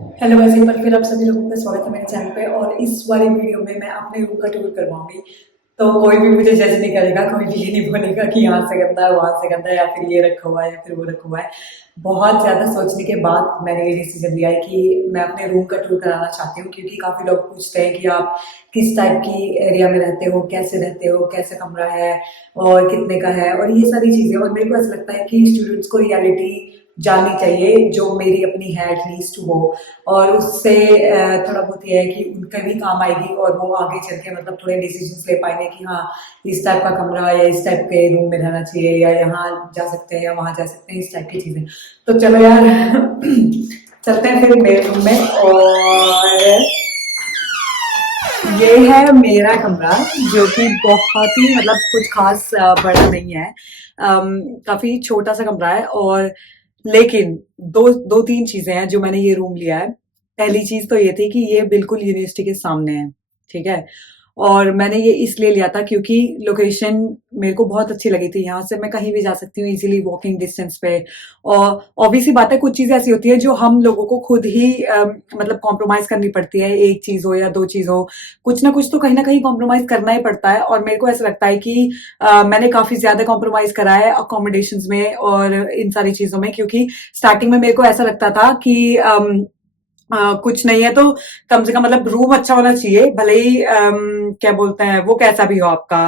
Hello guys, एक बार फिर आप सभी लोगों का स्वागत है मेरे चैनल पे। और इस वाली वीडियो में मैं अपने रूम का टूर करवाऊंगी। तो कोई भी मुझे जज नहीं करेगा, कोई भी ये नहीं बोलेगा कि यहाँ से गंदा है, वहां से गंदा है, या फिर ये रखा हुआ है या फिर वो रखा हुआ है। बहुत ज्यादा सोचने के बाद मैंने ये डिसीजन लिया है कि मैं अपने रूम का टूर कराना चाहती हूँ, क्योंकि काफी लोग पूछते हैं कि आप किस टाइप की एरिया में रहते हो, कैसे रहते हो, कैसे कमरा है और कितने का है, और ये सारी चीजें। और मेरे को ऐसा लगता है कि स्टूडेंट्स को रियलिटी जाननी चाहिए, जो मेरी अपनी है एटलीस्ट वो। और उससे थोड़ा बहुत ये है कि उनका भी काम आएगी और वो आगे चल के मतलब थोड़े डिसीजंस ले पाएंगे कि हाँ, इस टाइप का कमरा या इस टाइप के रूम में रहना चाहिए, या यहाँ जा सकते हैं या वहां जा सकते हैं, इस टाइप की चीजें। तो चलो यार चलते हैं फिर मेरे रूम में। और ये है मेरा कमरा, जो कि बहुत ही मतलब कुछ खास बड़ा नहीं है। काफी छोटा सा कमरा है। और लेकिन दो दो तीन चीजें हैं जो मैंने ये रूम लिया है। पहली चीज तो ये थी कि ये बिल्कुल यूनिवर्सिटी के सामने है, ठीक है। और मैंने ये इसलिए लिया था क्योंकि लोकेशन मेरे को बहुत अच्छी लगी थी। यहाँ से मैं कहीं भी जा सकती हूँ इजीली, वॉकिंग डिस्टेंस पे। और ऑब्वियसली बात है, कुछ चीजें ऐसी होती है जो हम लोगों को खुद ही मतलब कॉम्प्रोमाइज करनी पड़ती है। एक चीज हो या दो चीज हो, कुछ ना कहीं कॉम्प्रोमाइज करना ही पड़ता है। और मेरे को ऐसा लगता है कि मैंने काफी ज्यादा कॉम्प्रोमाइज करा है अकोमोडेशंस में और इन सारी चीजों में, क्योंकि स्टार्टिंग में मेरे को ऐसा लगता था कि कुछ नहीं है तो कम से कम मतलब रूम अच्छा होना चाहिए, भले ही क्या बोलते हैं वो कैसा भी हो आपका,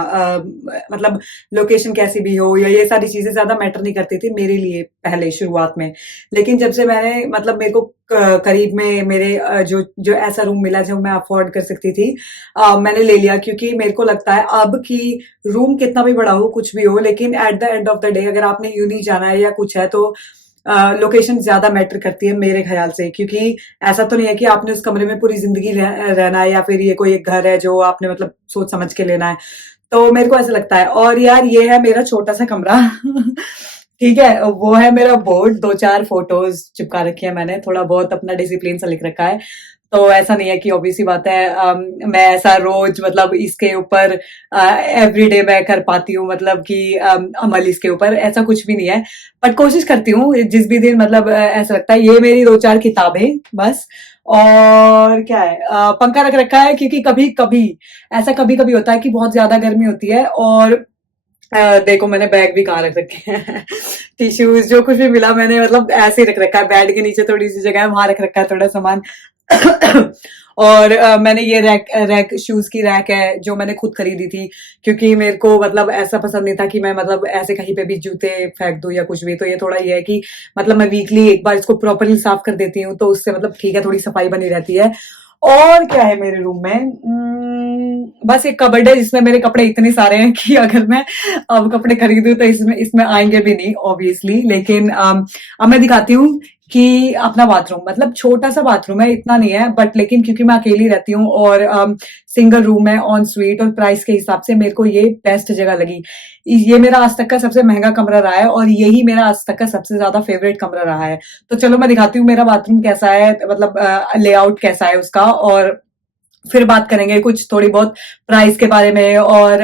मतलब लोकेशन कैसी भी हो, या ये सारी चीजें ज्यादा मैटर नहीं करती थी मेरे लिए पहले शुरुआत में। लेकिन जब से मैंने मतलब मेरे को करीब में मेरे जो जो ऐसा रूम मिला जो मैं अफोर्ड कर सकती थी, मैंने ले लिया। क्योंकि मेरे को लगता है अब कि रूम कितना भी बड़ा हो, कुछ भी हो, लेकिन at the end of the day अगर आपने यूनी जाना है या कुछ है तो लोकेशन ज्यादा मैटर करती है मेरे ख्याल से। क्योंकि ऐसा तो नहीं है कि आपने उस कमरे में पूरी जिंदगी रहना है, या फिर ये कोई एक घर है जो आपने मतलब सोच समझ के लेना है। तो मेरे को ऐसा लगता है। और यार ये है मेरा छोटा सा कमरा ठीक है, वो है मेरा बोर्ड, दो चार फोटोज चिपका रखी है मैंने, थोड़ा बहुत अपना डिसिप्लिन सा लिख रखा है। तो ऐसा नहीं है कि ऑब्वियस सी बात है मैं ऐसा रोज मतलब इसके ऊपर एवरीडे मैं कर पाती हूँ, मतलब कि अमल इसके ऊपर ऐसा कुछ भी नहीं है। बट कोशिश करती हूँ जिस भी दिन मतलब ऐसा लगता है। ये मेरी दो चार किताबें बस। और क्या है, पंखा रख रखा है क्योंकि कभी कभी ऐसा कभी कभी होता है कि बहुत ज्यादा गर्मी होती है। और देखो मैंने बैग भी कहाँ रख रखे हैं टिश्यूज जो कुछ भी मिला मैंने मतलब ऐसे ही रख रखा है। बेड के नीचे थोड़ी सी जगह है, वहां रख रखा है थोड़ा सामान और मैंने ये रैक रैक शूज की रैक है जो मैंने खुद खरीदी थी। क्योंकि मेरे को मतलब ऐसा पसंद नहीं था कि मैं मतलब ऐसे कहीं पे भी जूते फेंक दूं या कुछ भी। तो ये थोड़ा ये है कि मतलब मैं वीकली एक बार इसको प्रॉपरली साफ कर देती हूँ, तो उससे मतलब ठीक है, थोड़ी सफाई बनी रहती है। और क्या है मेरे रूम में, बस एक कबर्ड है जिसमें मेरे कपड़े इतने सारे हैं कि अगर मैं अब कपड़े खरीदूं तो इसमें इसमें आएंगे भी नहीं ऑब्वियसली। लेकिन अब मैं दिखाती हूँ कि अपना बाथरूम, मतलब छोटा सा बाथरूम है, इतना नहीं है, बट लेकिन क्योंकि मैं अकेली रहती हूँ और सिंगल रूम है ऑन स्वीट, और प्राइस के हिसाब से मेरे को ये बेस्ट जगह लगी। ये मेरा आज तक का सबसे महंगा कमरा रहा है और यही मेरा आज तक का सबसे ज्यादा फेवरेट कमरा रहा है। तो चलो मैं दिखाती हूँ मेरा बाथरूम कैसा है, मतलब लेआउट कैसा है उसका। और फिर बात करेंगे कुछ थोड़ी बहुत प्राइस के बारे में और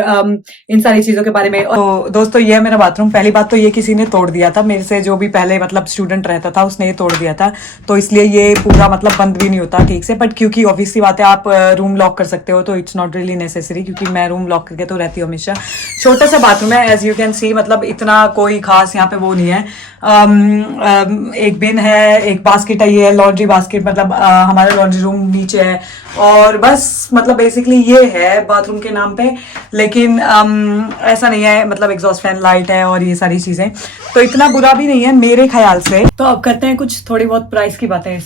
इन सारी चीजों के बारे में। तो दोस्तों ये है मेरा बाथरूम। पहली बात तो ये किसी ने तोड़ दिया था मेरे से, जो भी पहले मतलब स्टूडेंट रहता था उसने ये तोड़ दिया था, तो इसलिए ये पूरा मतलब बंद भी नहीं होता ठीक से। बट क्योंकि ऑब्वियसली बात है आप रूम लॉक कर सकते हो तो इट्स नॉट रियली नेसेसरी, क्योंकि मैं रूम लॉक करके तो रहती हूँ हमेशा। छोटा सा बाथरूम है एज यू कैन सी, मतलब इतना कोई खास यहाँ पे वो नहीं है। एक बिन है, एक बास्केट है, ये है लॉन्ड्री बास्केट, मतलब हमारा लॉन्ड्री रूम नीचे है। और बस मतलब बेसिकली ये है बाथरूम के नाम पे। लेकिन ऐसा नहीं है, मतलब एग्जॉस्ट फैन, लाइट है और ये सारी चीजें, तो इतना बुरा भी नहीं है मेरे ख्याल से। तो अब करते हैं कुछ थोड़ी बहुत प्राइस की बातें।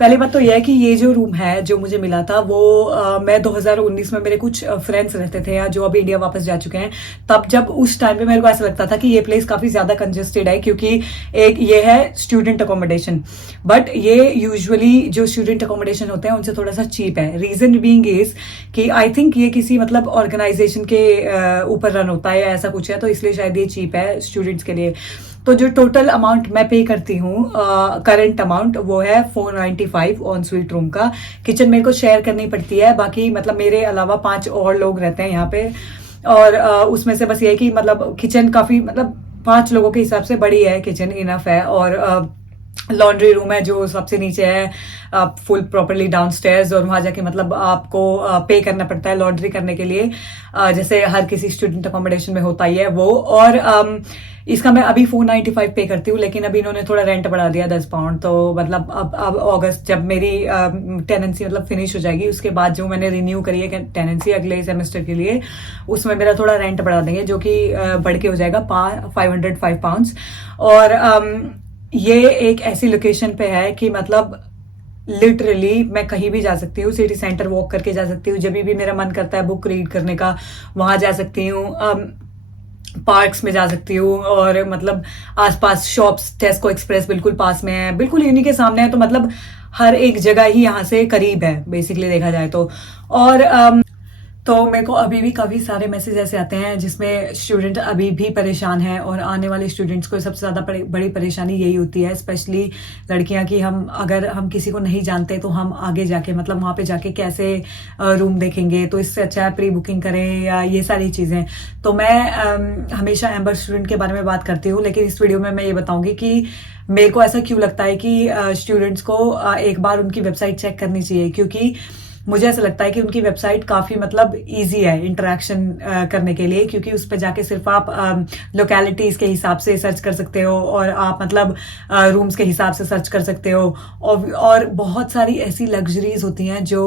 पहली बात तो यह है कि ये जो रूम है जो मुझे मिला था वो मैं 2019 में मेरे कुछ फ्रेंड्स रहते थे या जो अभी इंडिया वापस जा चुके हैं, तब जब उस टाइम पे मेरे को ऐसा लगता था कि ये प्लेस काफी ज्यादा कंजेस्टेड है, क्योंकि एक ये है स्टूडेंट अकोमोडेशन, बट ये यूजुअली जो स्टूडेंट अकोमोडेशन होते हैं उनसे थोड़ा सा चीप है। रीजन बीइंग इज कि आई थिंक ये किसी मतलब ऑर्गेनाइजेशन के ऊपर रन होता है या ऐसा कुछ है, तो इसलिए शायद ये चीप है स्टूडेंट्स के लिए। तो जो टोटल अमाउंट मैं पे करती हूँ करंट अमाउंट वो है 495 ऑन स्वीट रूम का। किचन मेरे को शेयर करनी पड़ती है, बाकी मतलब मेरे अलावा 5 और लोग रहते हैं यहाँ पे। और उसमें से बस ये है कि मतलब किचन काफी मतलब 5 लोगों के हिसाब से बड़ी है किचन, इनफ है। और लॉन्ड्री रूम है जो सबसे नीचे है, फुल प्रॉपरली डाउनस्टेयर्स, और वहां जाके मतलब आपको पे करना पड़ता है लॉन्ड्री करने के लिए, जैसे हर किसी स्टूडेंट अकोमोडेशन में होता ही है वो। और इसका मैं अभी 495 पे करती हूँ, लेकिन अभी इन्होंने थोड़ा रेंट बढ़ा दिया 10 पाउंड। तो मतलब अब अगस्त जब मेरी टेनेंसी मतलब फिनिश हो जाएगी, उसके बाद जो मैंने रिन्यू करी है टेनेंसी अगले सेमेस्टर के लिए, उसमें मेरा थोड़ा रेंट बढ़ा देंगे, जो कि बढ़ के हो जाएगा 505 पाउंड्स। और ये एक ऐसी लोकेशन पे है कि मतलब लिटरली मैं कहीं भी जा सकती हूँ, सिटी सेंटर वॉक करके जा सकती हूँ, जब भी मेरा मन करता है बुक रीड करने का वहां जा सकती हूँ, पार्क्स में जा सकती हूँ, और मतलब आसपास शॉप्स, टेस्को एक्सप्रेस बिल्कुल पास में है, बिल्कुल यूनी के सामने है, तो मतलब हर एक जगह ही यहाँ से करीब है बेसिकली देखा जाए तो। और तो मेरे को अभी भी काफ़ी सारे मैसेज ऐसे आते हैं जिसमें स्टूडेंट अभी भी परेशान हैं, और आने वाले स्टूडेंट्स को सबसे ज़्यादा बड़ी परेशानी यही होती है, स्पेशली लड़कियां, कि अगर हम किसी को नहीं जानते तो हम आगे जाके मतलब वहाँ पे जाके कैसे रूम देखेंगे, तो इससे अच्छा है प्री बुकिंग करें या ये सारी चीज़ें। तो मैं हमेशा एम्बर स्टूडेंट के बारे में बात करती हूँ, लेकिन इस वीडियो में मैं ये बताऊंगी कि मेरे को ऐसा क्यों लगता है कि स्टूडेंट्स को एक बार उनकी वेबसाइट चेक करनी चाहिए, क्योंकि मुझे ऐसा लगता है कि उनकी वेबसाइट काफी मतलब इजी है इंटरेक्शन करने के लिए, क्योंकि उस पर जाके सिर्फ आप लोकेलिटीज के हिसाब से सर्च कर सकते हो, और आप मतलब रूम्स के हिसाब से सर्च कर सकते हो, और बहुत सारी ऐसी लग्जरीज होती हैं जो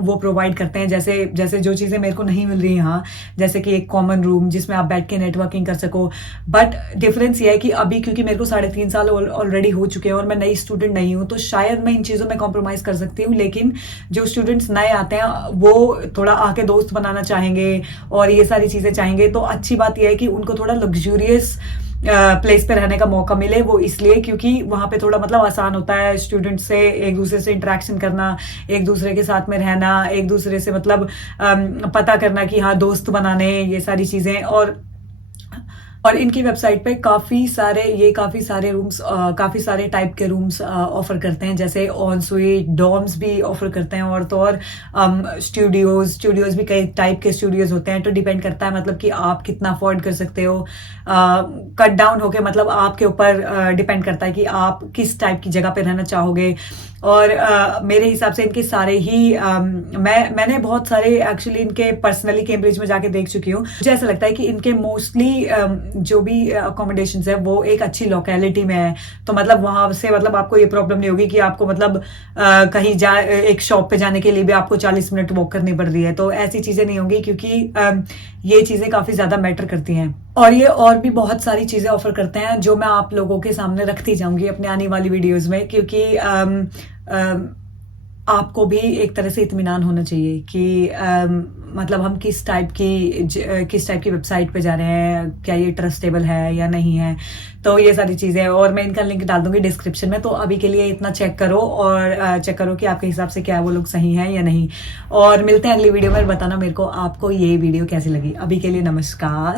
वो प्रोवाइड करते हैं, जैसे जैसे जो चीजें मेरे को नहीं मिल रही यहाँ, जैसे कि एक कॉमन रूम जिसमें आप बैठ के नेटवर्किंग कर सको। बट डिफरेंस ये है कि अभी क्योंकि मेरे को 3.5 साल ऑलरेडी हो चुके हैं और मैं नई स्टूडेंट नहीं हूँ, तो शायद मैं इन चीजों में कॉम्प्रोमाइज कर सकती हूँ, लेकिन जो स्टूडेंट्स नए आते हैं वो थोड़ा आके दोस्त बनाना चाहेंगे और ये सारी चीजें चाहेंगे, तो अच्छी बात यह है कि उनको थोड़ा लग्जूरियस प्लेस पे रहने का मौका मिले। वो इसलिए क्योंकि वहां पे थोड़ा मतलब आसान होता है स्टूडेंट से एक दूसरे से इंटरेक्शन करना, एक दूसरे के साथ में रहना, एक दूसरे से मतलब पता करना कि हाँ दोस्त बनाने, ये सारी चीजें। और इनकी वेबसाइट पे काफी सारे रूम्स, काफी सारे टाइप के रूम्स ऑफर करते हैं, जैसे ऑन स्वीट, डॉर्म्स भी ऑफर करते हैं, और तो और स्टूडियोज भी कई टाइप के स्टूडियोज होते हैं। तो डिपेंड करता है मतलब कि आप कितना अफोर्ड कर सकते हो, कट डाउन होके मतलब आपके ऊपर डिपेंड करता है कि आप किस टाइप की जगह पे रहना चाहोगे। और मेरे हिसाब से इनके सारे ही मैंने बहुत सारे एक्चुअली इनके पर्सनली कैम्ब्रिज में जाके देख चुकी हूँ। मुझे ऐसा लगता है कि इनके मोस्टली जो भी अकोमोडेशंस है वो एक अच्छी लोकेलिटी में है, तो मतलब वहां से मतलब आपको ये प्रॉब्लम नहीं होगी कि आपको मतलब कहीं एक शॉप पे जाने के लिए भी आपको 40 मिनट वॉक करनी पड़ रही है, तो ऐसी चीजें नहीं होंगी, क्योंकि ये चीजें काफी ज्यादा मैटर करती हैं। और ये और भी बहुत सारी चीजें ऑफर करते हैं जो मैं आप लोगों के सामने रखती जाऊंगी अपने आने वाली वीडियोज में, क्योंकि आपको भी एक तरह से इत्मीनान होना चाहिए कि मतलब हम किस टाइप की वेबसाइट पे जा रहे हैं, क्या ये ट्रस्टेबल है या नहीं है, तो ये सारी चीजें। और मैं इनका लिंक डाल दूंगी डिस्क्रिप्शन में, तो अभी के लिए इतना चेक करो, और चेक करो कि आपके हिसाब से क्या वो लोग सही हैं या नहीं। और मिलते हैं अगली वीडियो में, बताना मेरे को आपको ये वीडियो कैसी लगी। अभी के लिए नमस्कार।